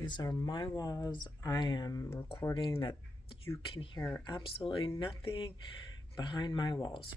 These are my walls. I am recording that you can hear absolutely nothing behind my walls.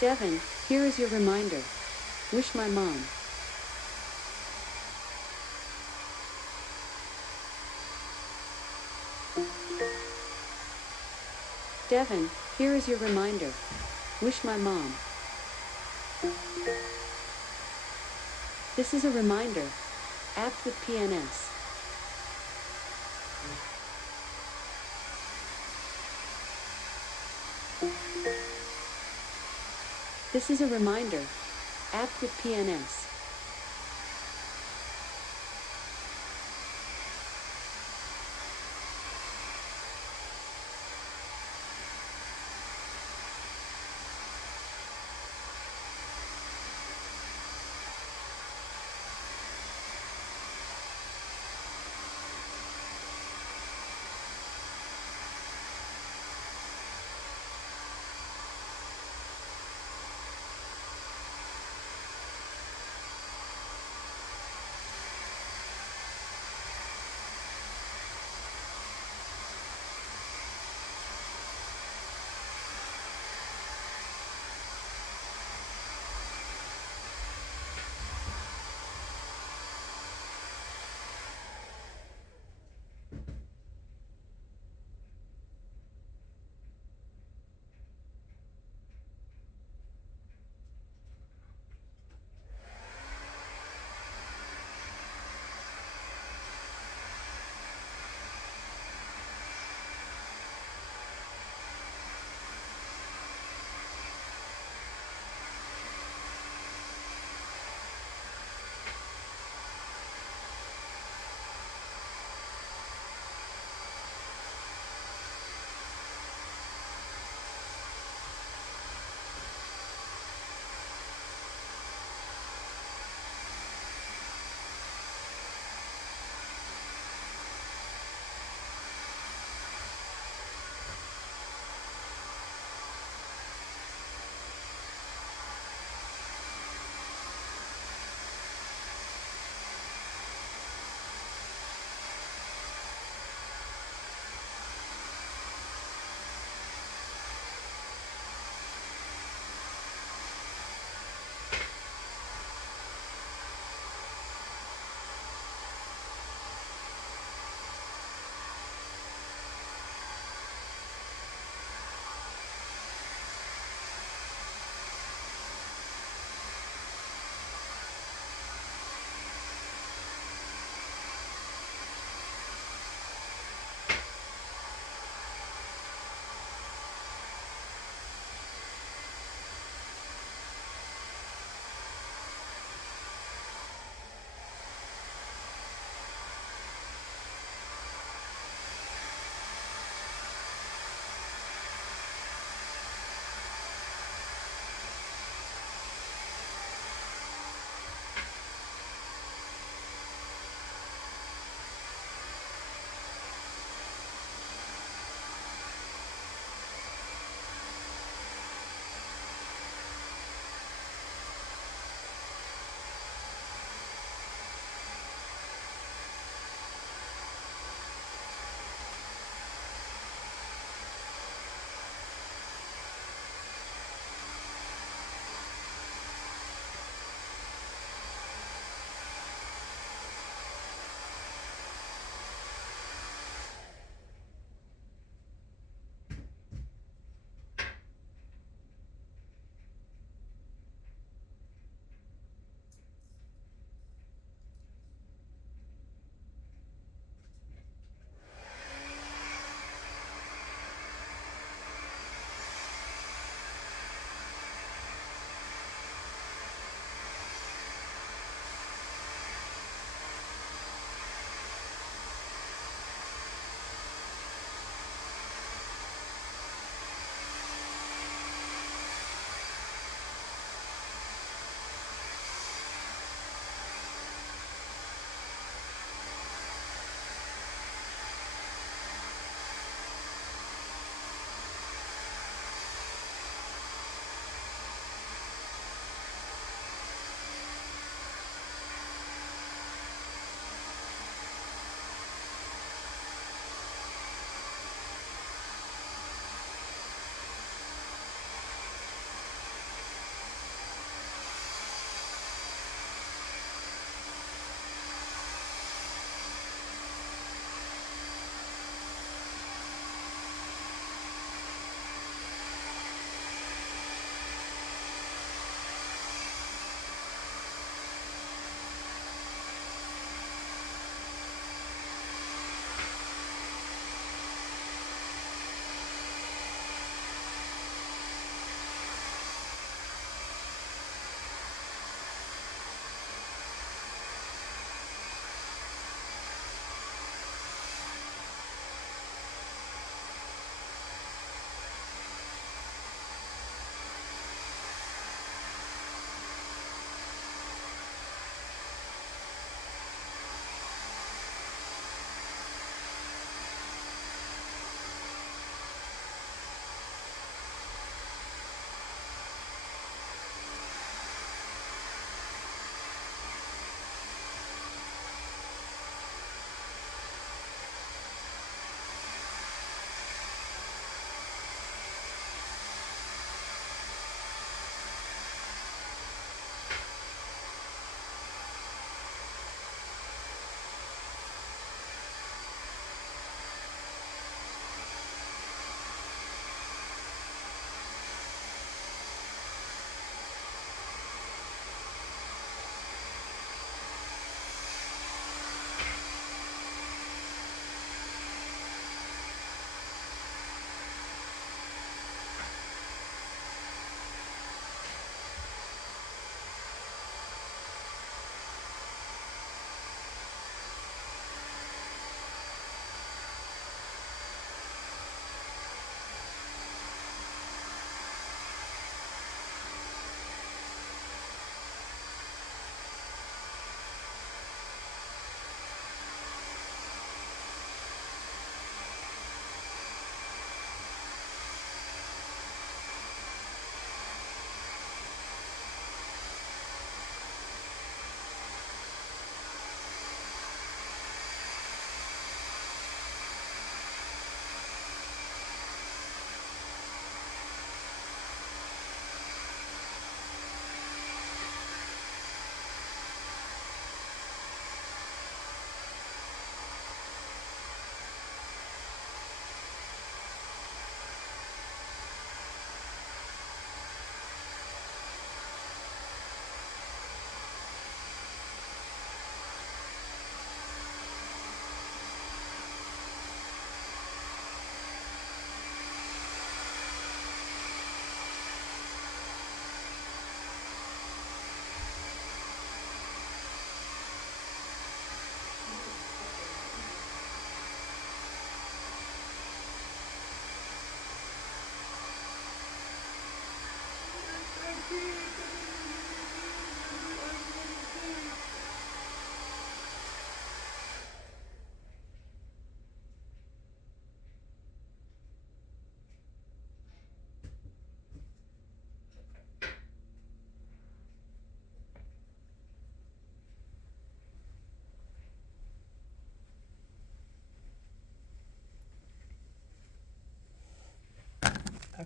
Devin, here is your reminder. Wish my mom. Devin, here is your reminder. Wish my mom. This is a reminder. Act with PNS. This is a reminder. Act with PNS.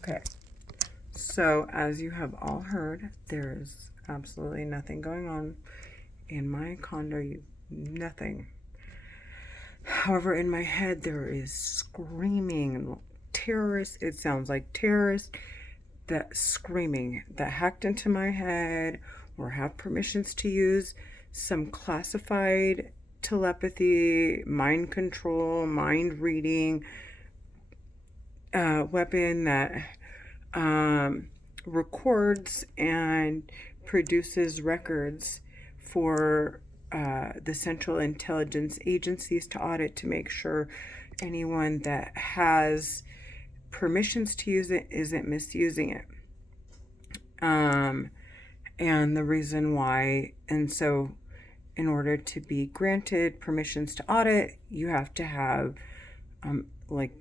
Okay. So, as you have all heard, there is absolutely nothing going on in my condo. Nothing. However, in my head, there is screaming terrorists. It sounds like terrorists that screaming that hacked into my head or have permissions to use some classified telepathy, mind control, mind reading weapon that records and produces records for the Central Intelligence Agencies to audit to make sure anyone that has permissions to use it isn't misusing it. And the reason why, and so in order to be granted permissions to audit, you have to have, like,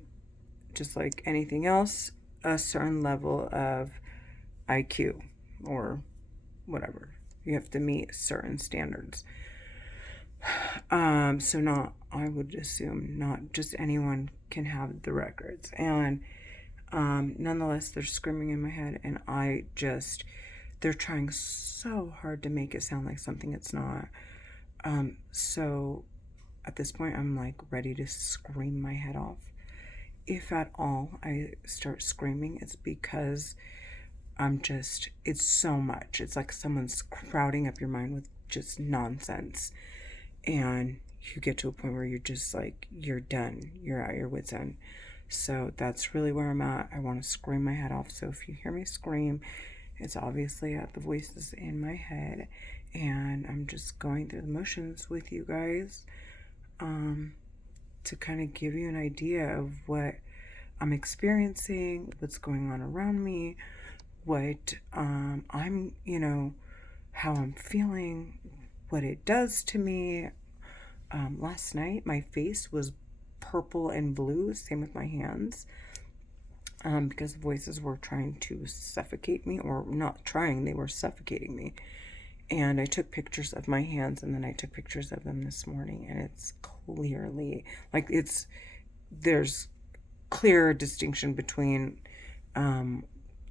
just like anything else, a certain level of IQ or whatever. You have to meet certain standards. So not, I would assume not just anyone can have the records. And nonetheless, they're screaming in my head, and they're trying so hard to make it sound like something it's not. So at this point, I'm like ready to scream my head off. If at all I start screaming, it's because it's so much. It's like someone's crowding up your mind with just nonsense. And you get to a point where you're just like, you're done. You're at your wit's end. So that's really where I'm at. I want to scream my head off. So if you hear me scream, it's obviously at the voices in my head. And I'm just going through the motions with you guys to kind of give you an idea of what I'm experiencing, what's going on around me, what I'm, how I'm feeling, what it does to me. Last night, my face was purple and blue, same with my hands, because the voices were trying to suffocate me, or not trying, they were suffocating me. And I took pictures of my hands, and then I took pictures of them this morning, and it's clearly, like, there's clear distinction between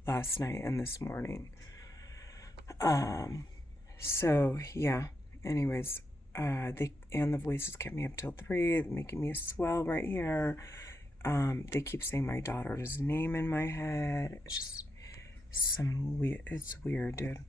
last night and this morning. So yeah, anyways, the voices kept me up till 3, making me swell right here. They keep saying my daughter's name in my head. It's just it's weird, dude.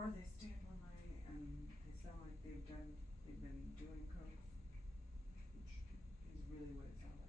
Or they stand one line and they sound like they've been doing coke, which is really what it sounds like.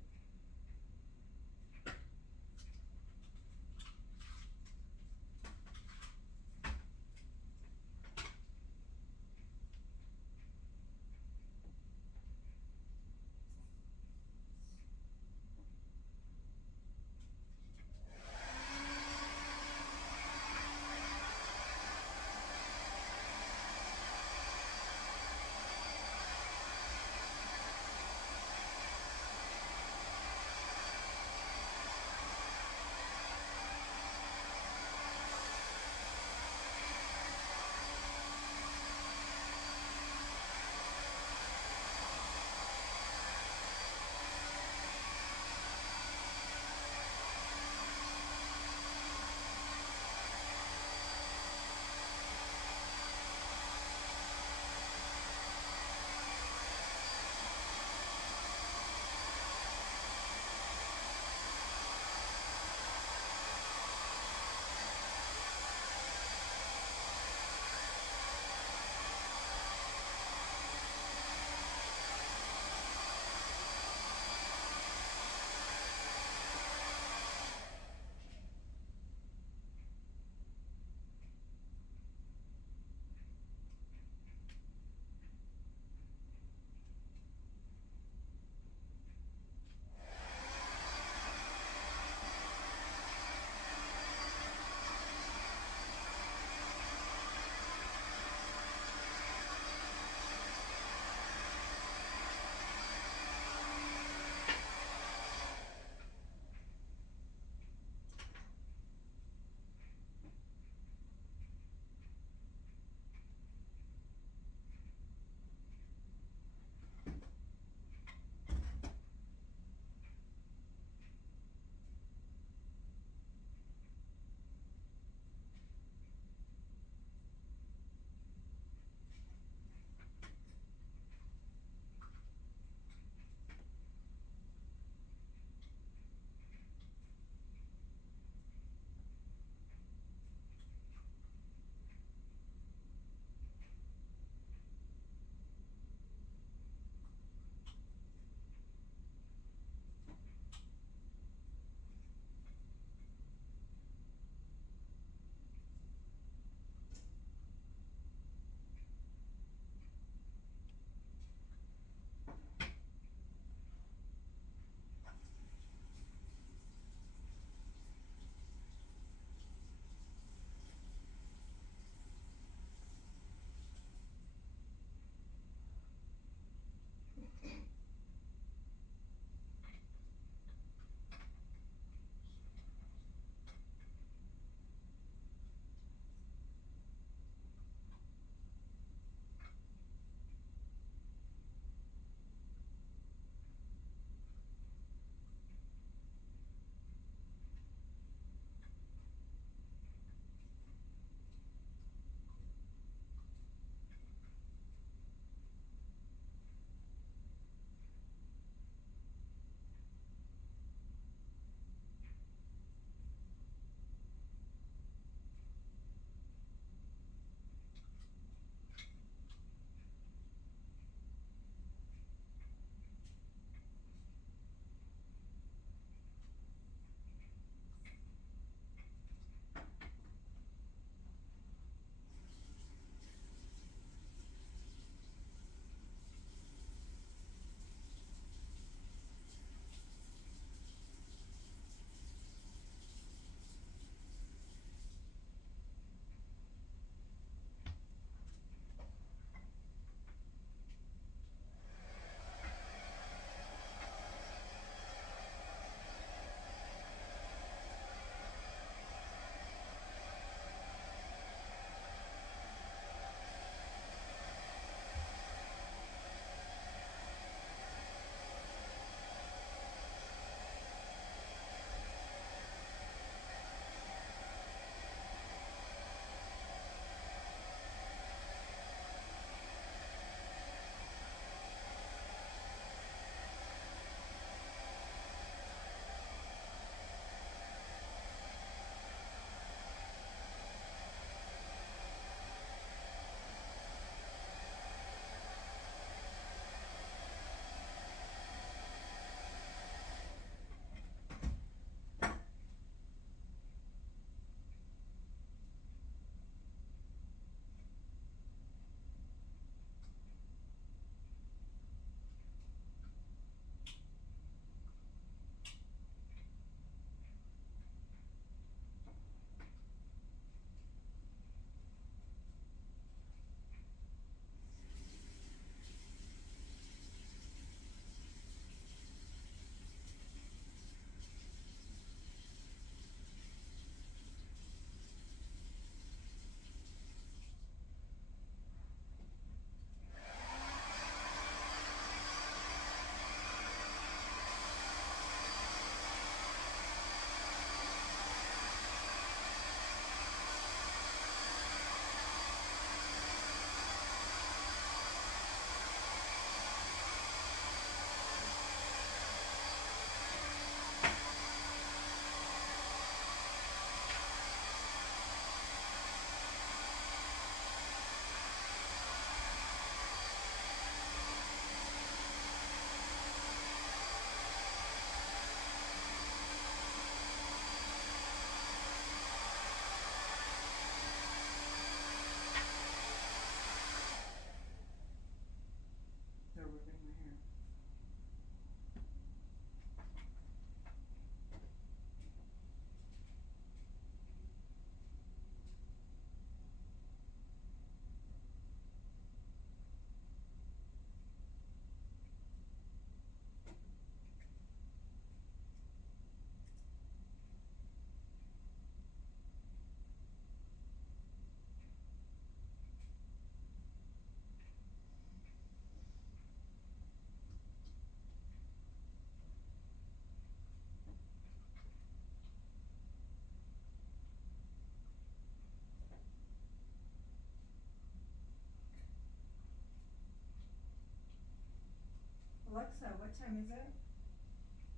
Alexa, what time is it?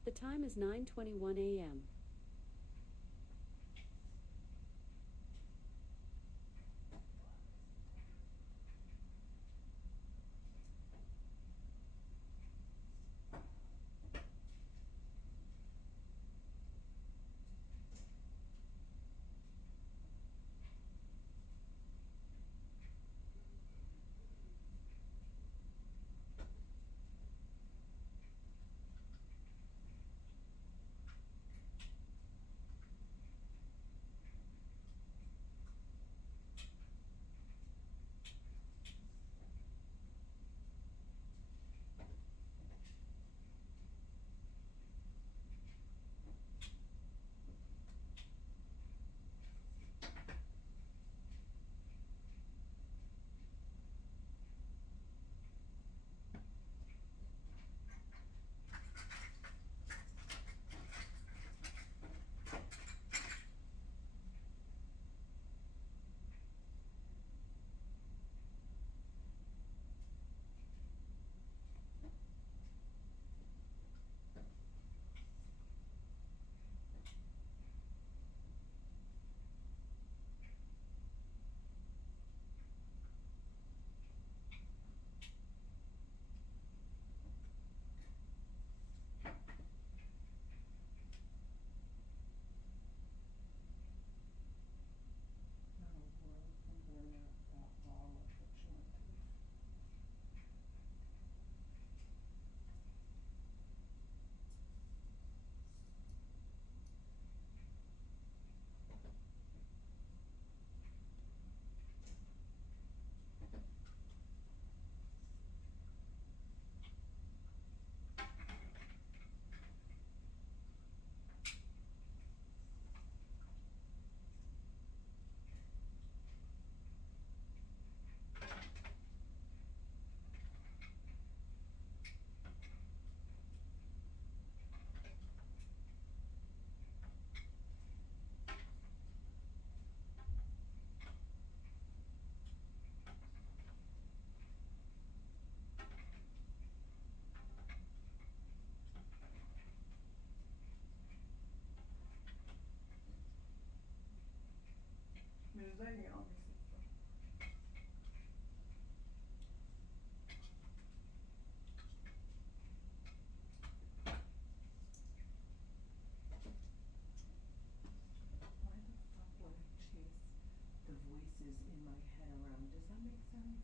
The time is 9:21 a.m. Not a word from burnout about all of the choices. Мирзаги almışsın. Why the fuck would I chase the voices in my head around? Does that make sense?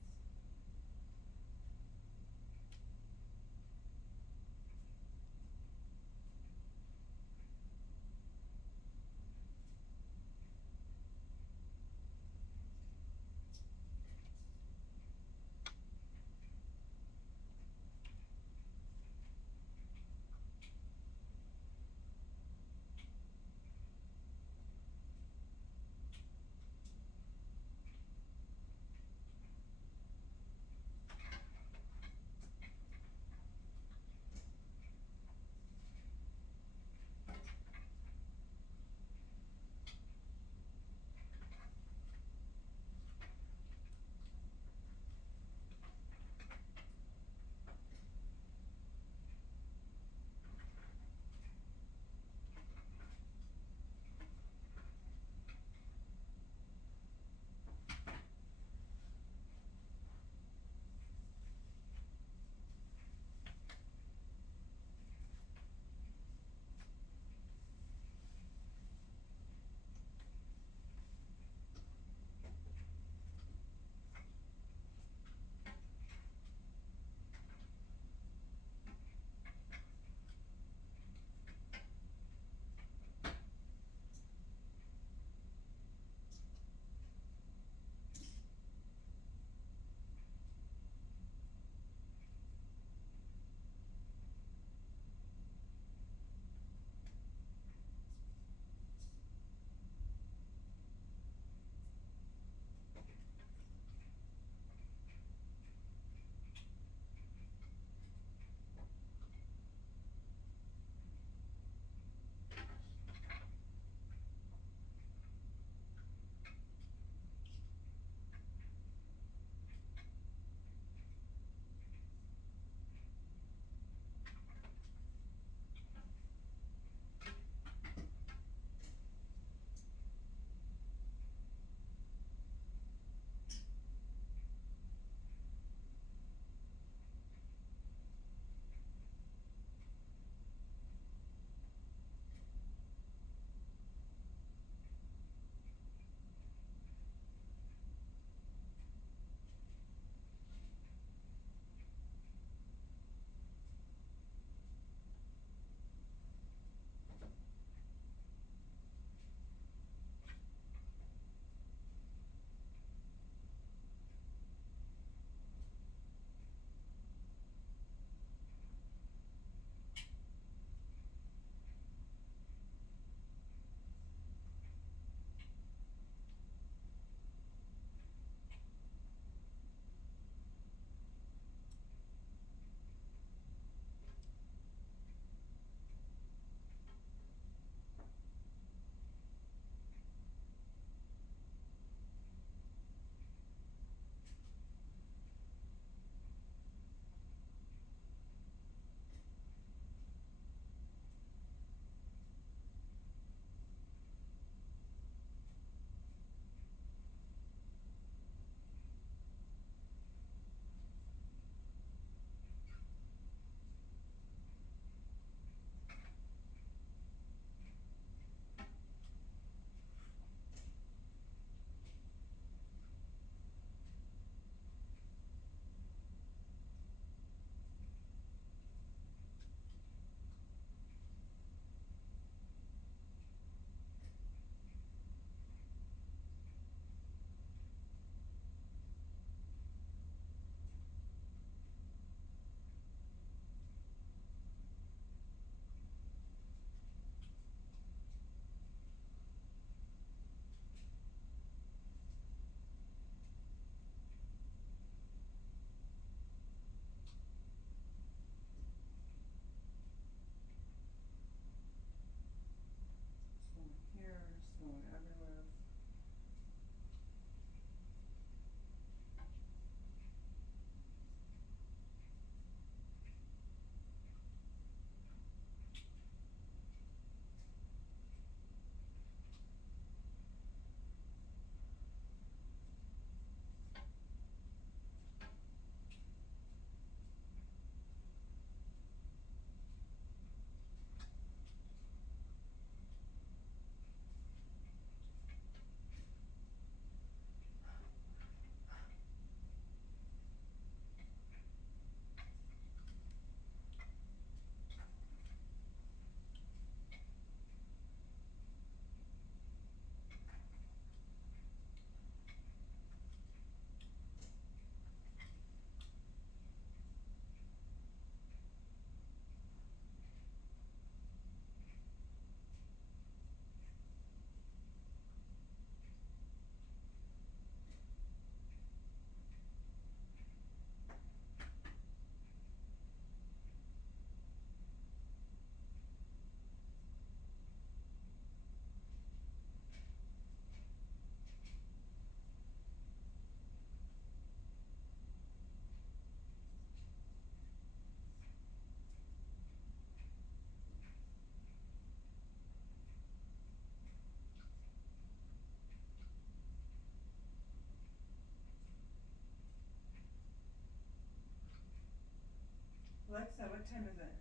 time is it?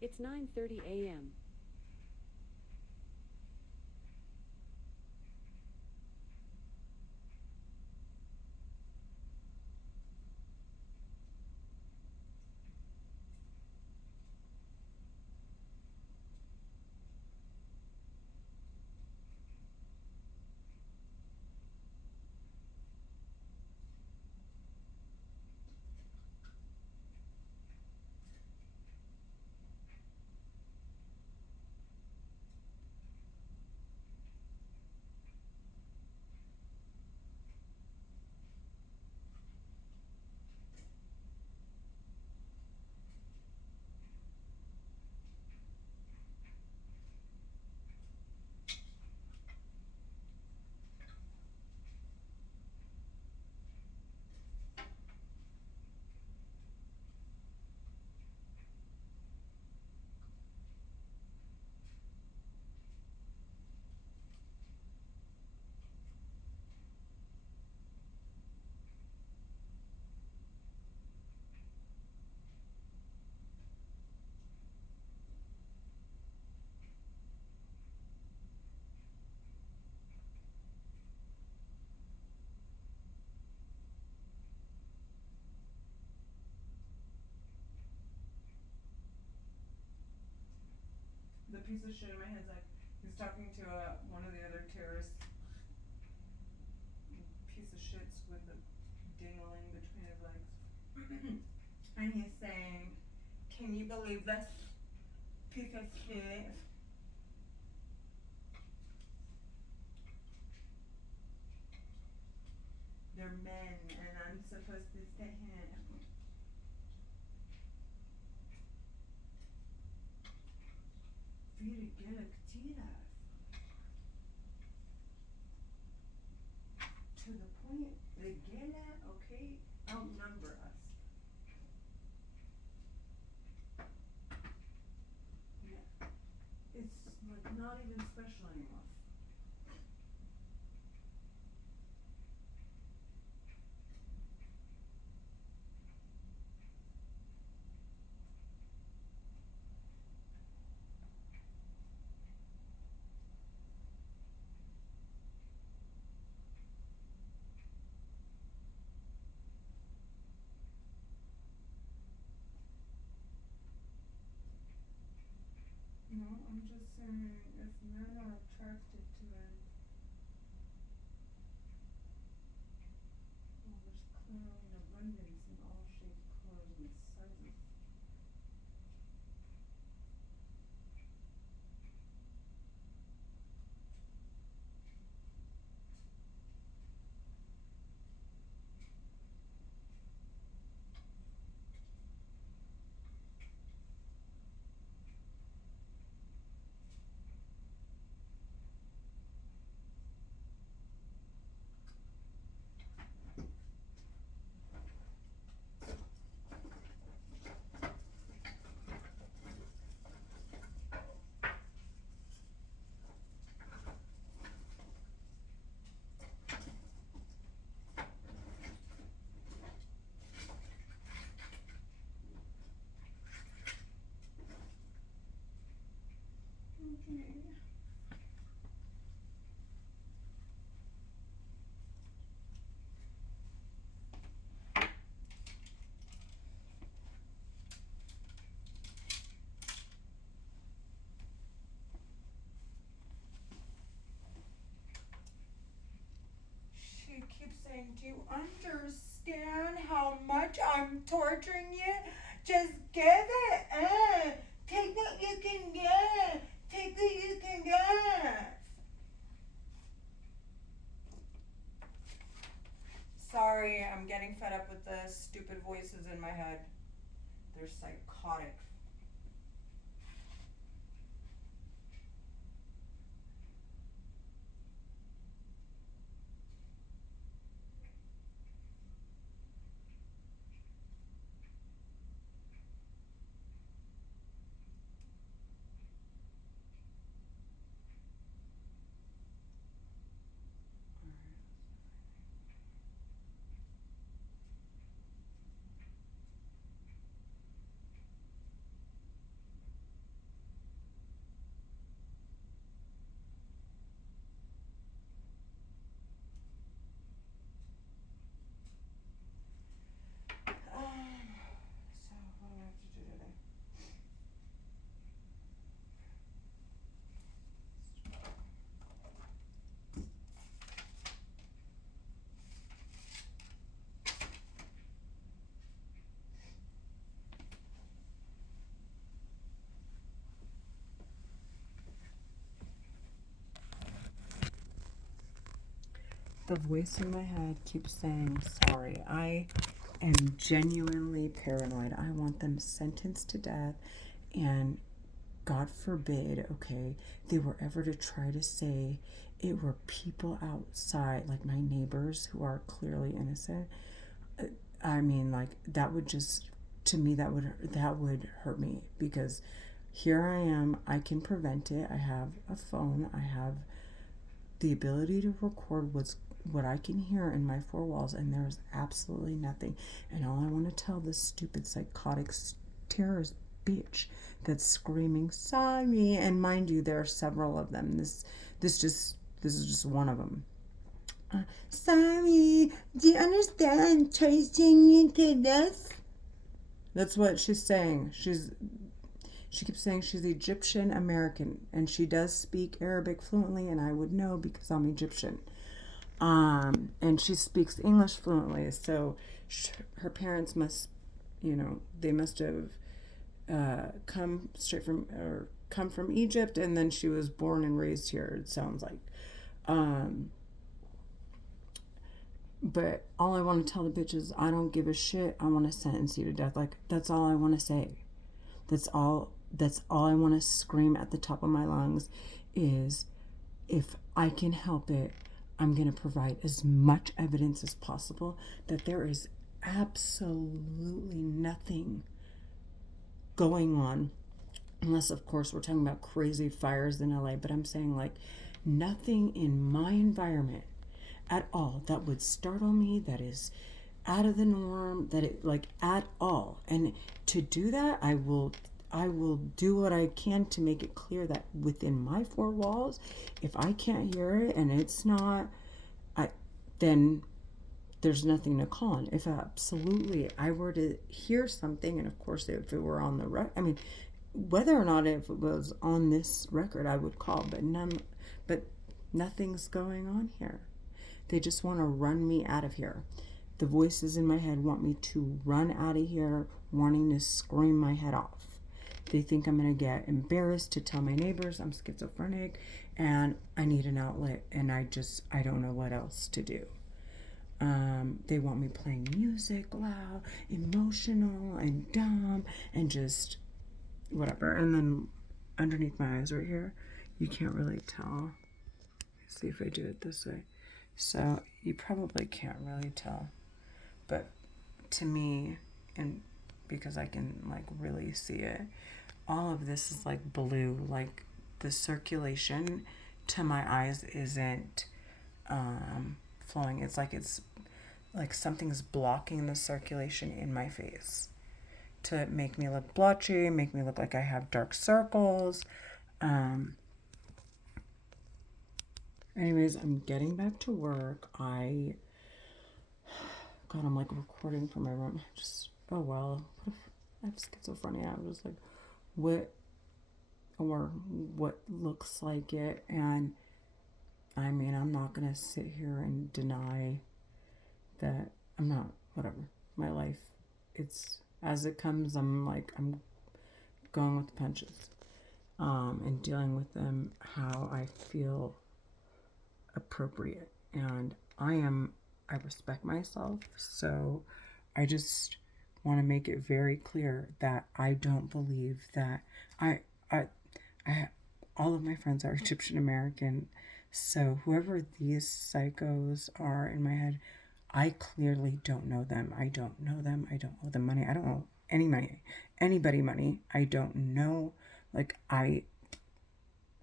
It's 9:30 a.m. The piece of shit in my head's like, he's talking to one of the other terrorists. Piece of shits with the dingling between his legs. And he's saying, can you believe this piece of shit? They're men and I'm supposed to say him. Virgil Tiras. To the point, Virgil, okay, outnumber us. Yeah. It's like not even special anymore. No, I'm just saying if men are attracted to men, well, there's clearly an abundance in all shapes, colors, and sizes. Okay. She keeps saying, do you understand how much I'm torturing you? Just give it. Take what you can get. Take what you can get. Sorry, I'm getting fed up with the stupid voices in my head. They're psychotic. The voice in my head keeps saying, sorry, I am genuinely paranoid. I want them sentenced to death, and God forbid, okay, they were ever to try to say it were people outside, like my neighbors who are clearly innocent. I mean, like, that would just, to me, that would hurt me, because here I am, I can prevent it. I have a phone, I have the ability to record what I can hear in my four walls, and there's absolutely nothing. And all I want to tell this stupid psychotic terrorist bitch that's screaming sorry, and mind you, there are several of them. This is just one of them. Sorry, do you understand? Chasing you to death. That's what she's saying. She keeps saying she's Egyptian American, and she does speak Arabic fluently, and I would know because I'm Egyptian. And she speaks English fluently, so her parents must, they must have come from Egypt, and then she was born and raised here. It sounds like. But all I want to tell the bitch is, I don't give a shit. I want to sentence you to death. Like, that's all I want to say. That's all I want to scream at the top of my lungs is, if I can help it, I'm going to provide as much evidence as possible that there is absolutely nothing going on. Unless, of course, we're talking about crazy fires in LA. But I'm saying, like, nothing in my environment at all that would startle me, that is out of the norm, that it, like, at all. And to do that, I will do what I can to make it clear that within my four walls, if I can't hear it and it's not, then there's nothing to call on. If absolutely I were to hear something, and of course if it were on the record, I mean, whether or not if it was on this record, I would call, but nothing's going on here. They just want to run me out of here. The voices in my head want me to run out of here, wanting to scream my head off. They think I'm going to get embarrassed to tell my neighbors I'm schizophrenic and I need an outlet, and I don't know what else to do. They want me playing music loud, emotional, and dumb, and just whatever. And then underneath my eyes right here, you can't really tell. Let's see if I do it this way. So you probably can't really tell. But to me, and because I can like really see it, all of this is like blue. Like the circulation to my eyes isn't flowing. It's like something's blocking the circulation in my face to make me look blotchy, make me look like I have dark circles. Anyways, I'm getting back to work. God, I'm like recording from my room. Oh well, what if I have schizophrenia? I was like, what looks like it? And I mean, I'm not gonna sit here and deny that I'm not, whatever. My life, it's as it comes. I'm going with the punches, and dealing with them how I feel appropriate. And I respect myself, so I just want to make it very clear that I don't believe that I all of my friends are Egyptian American. So whoever these psychos are in my head, I clearly don't know them. I don't know them. I don't owe them money. I don't owe anybody money. I don't know. Like, I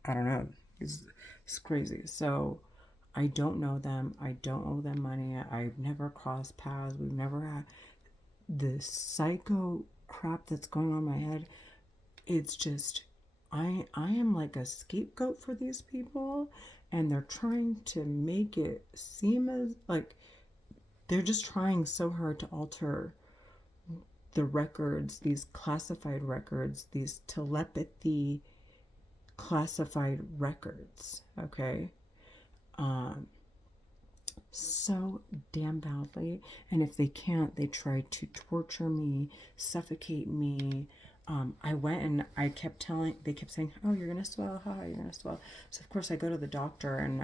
don't know. It's crazy. So I don't know them. I don't owe them money. I've never crossed paths. We've never had the psycho crap that's going on in my head. It's just, I am like a scapegoat for these people, and they're trying to make it seem as like they're just trying so hard to alter the records, these classified records, these telepathy classified records, okay? So damn badly. And if they can't, they try to torture me, suffocate me. I went and they kept saying, oh, you're gonna swell, you're gonna swell. So of course I go to the doctor, and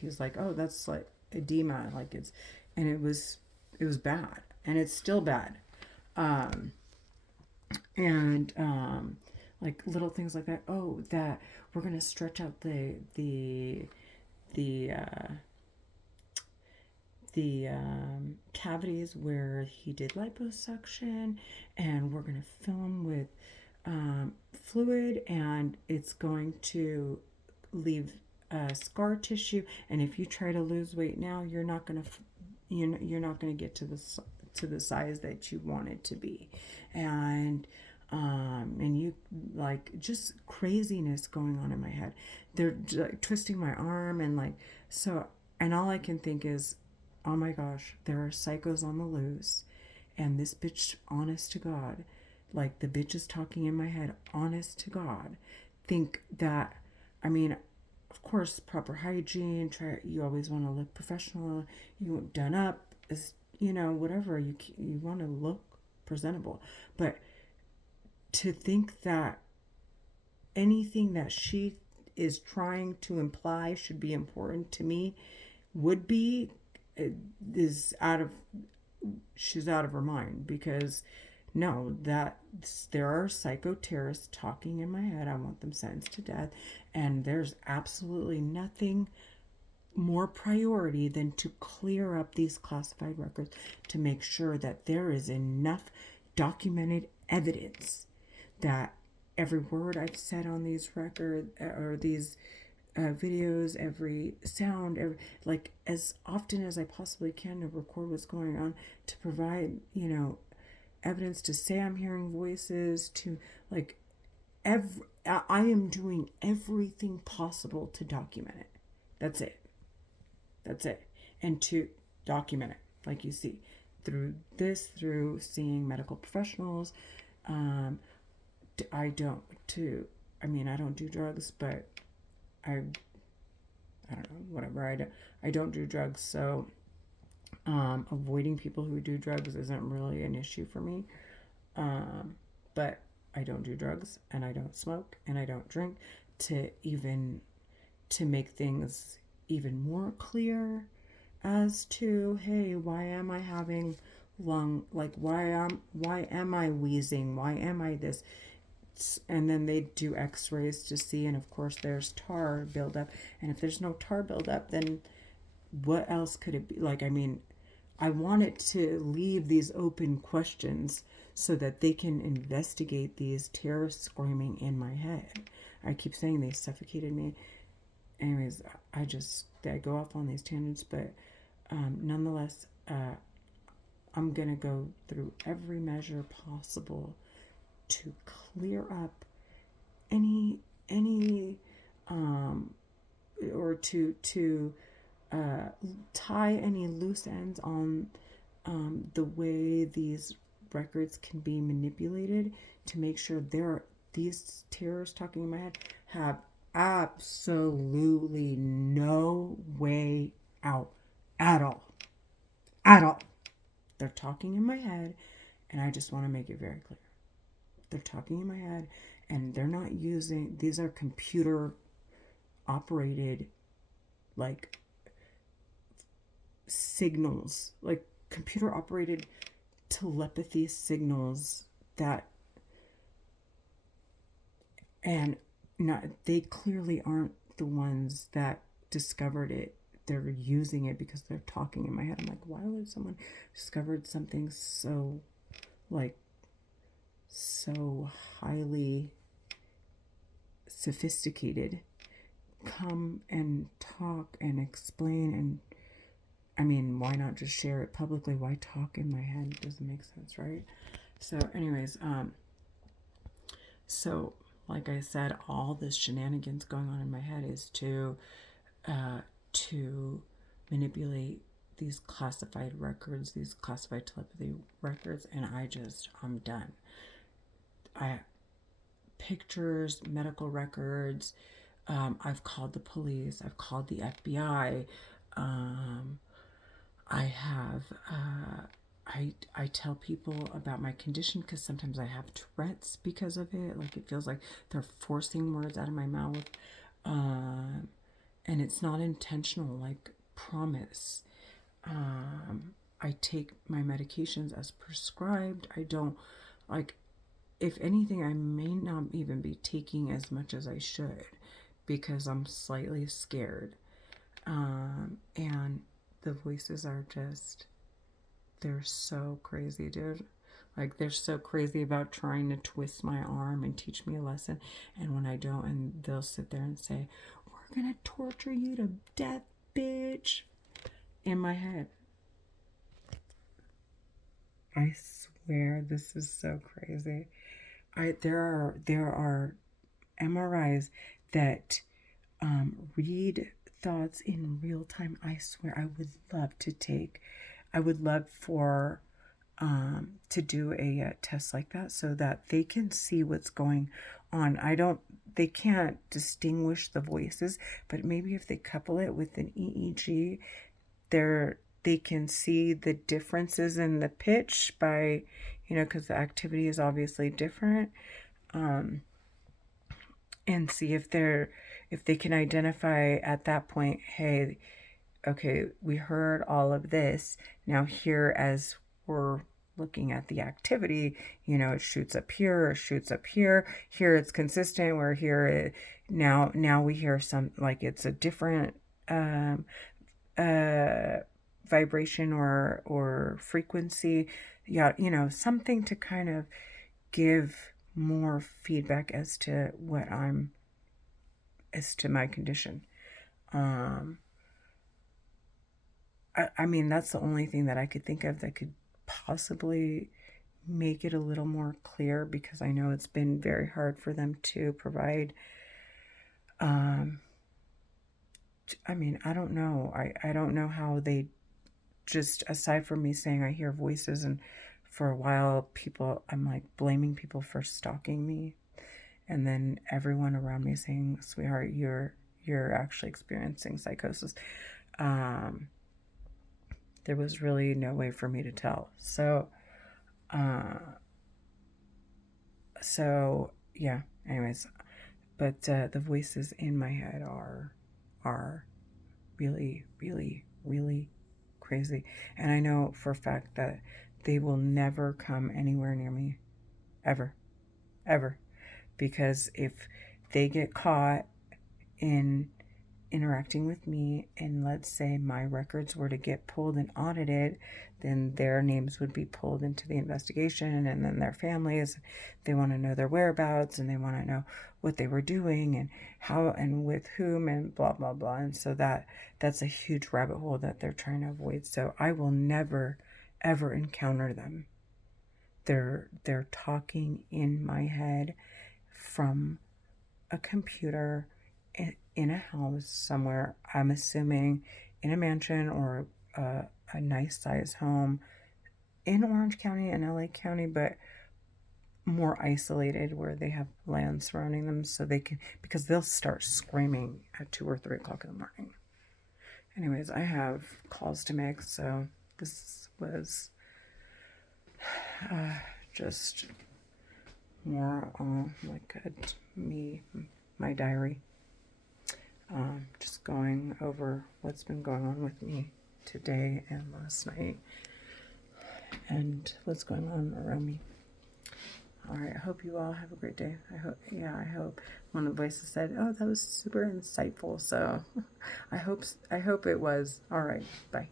he's like, oh, that's like, edema, like and it was bad, and it's still bad. Um, and like little things like that. Oh, that we're gonna stretch out the cavities where he did liposuction, and we're going to fill him with fluid, and it's going to leave scar tissue. And if you try to lose weight now, you're not going to you're not going to get to the size that you want it to be. And you, like, just craziness going on in my head. They're like twisting my arm, and like, so, and all I can think is, oh my gosh, there are psychos on the loose, and this bitch, honest to God, like, the bitch is talking in my head, honest to God, think that, I mean, of course, proper hygiene, you always want to look professional, you done up, is, whatever, you want to look presentable, but to think that anything that she is trying to imply should be important to me would be, is out of, she's out of her mind, because no, that there are psycho terrorists talking in my head. I want them sentenced to death, and there's absolutely nothing more priority than to clear up these classified records, to make sure that there is enough documented evidence that every word I've said on these records, or these videos, every sound, like, as often as I possibly can, to record what's going on, to provide, evidence, to say I'm hearing voices, to, like, I am doing everything possible to document it. That's it. That's it. And to document it, like you see, through seeing medical professionals. I don't do drugs, but I don't know, whatever. I don't do drugs, so avoiding people who do drugs isn't really an issue for me. But I don't do drugs, and I don't smoke, and I don't drink, to make things even more clear as to, hey, why am I having why am I wheezing? Why am I this? And then they do x-rays to see, and of course there's tar buildup, and if there's no tar buildup, then what else could it be? Like, I mean, I want it to leave these open questions so that they can investigate these terrorists screaming in my head. I keep saying they suffocated me. Anyways, I go off on these tangents, but nonetheless, I'm gonna go through every measure possible to clear up any or to tie any loose ends on the way these records can be manipulated, to make sure these terrorists talking in my head have absolutely no way out at all. At all. They're talking in my head, and I just want to make it very clear. They're talking in my head, and they're not using, these are computer operated, like, signals, like computer operated telepathy signals that, and not, they clearly aren't the ones that discovered it. They're using it because they're talking in my head. I'm like, why would someone discovered something so, like, so highly sophisticated come and talk and explain? And I mean, why not just share it publicly? Why talk in my head? It doesn't make sense, right? So anyways, so like I said, all this shenanigans going on in my head is to manipulate these classified records, these classified telepathy records, and I'm done. Pictures, medical records, I've called the police, I've called the FBI, I have, I tell people about my condition, because sometimes I have Tourette's because of it. Like, it feels like they're forcing words out of my mouth. And it's not intentional. Like, promise. I take my medications as prescribed. I don't, like, if anything, I may not even be taking as much as I should because I'm slightly scared. And the voices are just, they're so crazy, dude. Like, they're so crazy about trying to twist my arm and teach me a lesson. And when I don't, and they'll sit there and say, "We're gonna torture you to death, bitch," in my head. I swear this is so crazy. There are MRIs that read thoughts in real time. I swear I would love to take. I would love for to do a test like that so that they can see what's going on. They can't distinguish the voices, but maybe if they couple it with an EEG, they can see the differences in the pitch by, because the activity is obviously different, and see if they can identify at that point, hey, okay, we heard all of this. Now here, as we're looking at the activity, it shoots up here, it shoots up here. Here it's consistent, where here now we hear some, like, it's a different vibration or frequency. Yeah, something to kind of give more feedback as to my condition. I mean, that's the only thing that I could think of that could possibly make it a little more clear, because I know it's been very hard for them to provide. I mean, I don't know. I don't know how they, just aside from me saying I hear voices, and for a while I'm like blaming people for stalking me, and then everyone around me saying, "Sweetheart, you're actually experiencing psychosis." There was really no way for me to tell. So yeah, anyways, but the voices in my head are really, really, really crazy. And I know for a fact that they will never come anywhere near me. Ever. Ever. Because if they get caught in interacting with me, and let's say my records were to get pulled and audited, then their names would be pulled into the investigation, and then their families, they want to know their whereabouts, and they want to know what they were doing and how and with whom and blah blah blah. And so that's a huge rabbit hole that they're trying to avoid. So I will never ever encounter them. They're talking in my head from a computer in a house somewhere. I'm assuming in a mansion or a nice size home in Orange County and LA County, but more isolated, where they have land surrounding them, so they can, because they'll start screaming at 2 or 3 o'clock in the morning. Anyways, I have calls to make, so this was just more like my diary. Just going over what's been going on with me today and last night, and what's going on around me. All right, I hope you all have a great day. I hope one of the voices said, "Oh, that was super insightful." So I hope it was. All right, bye.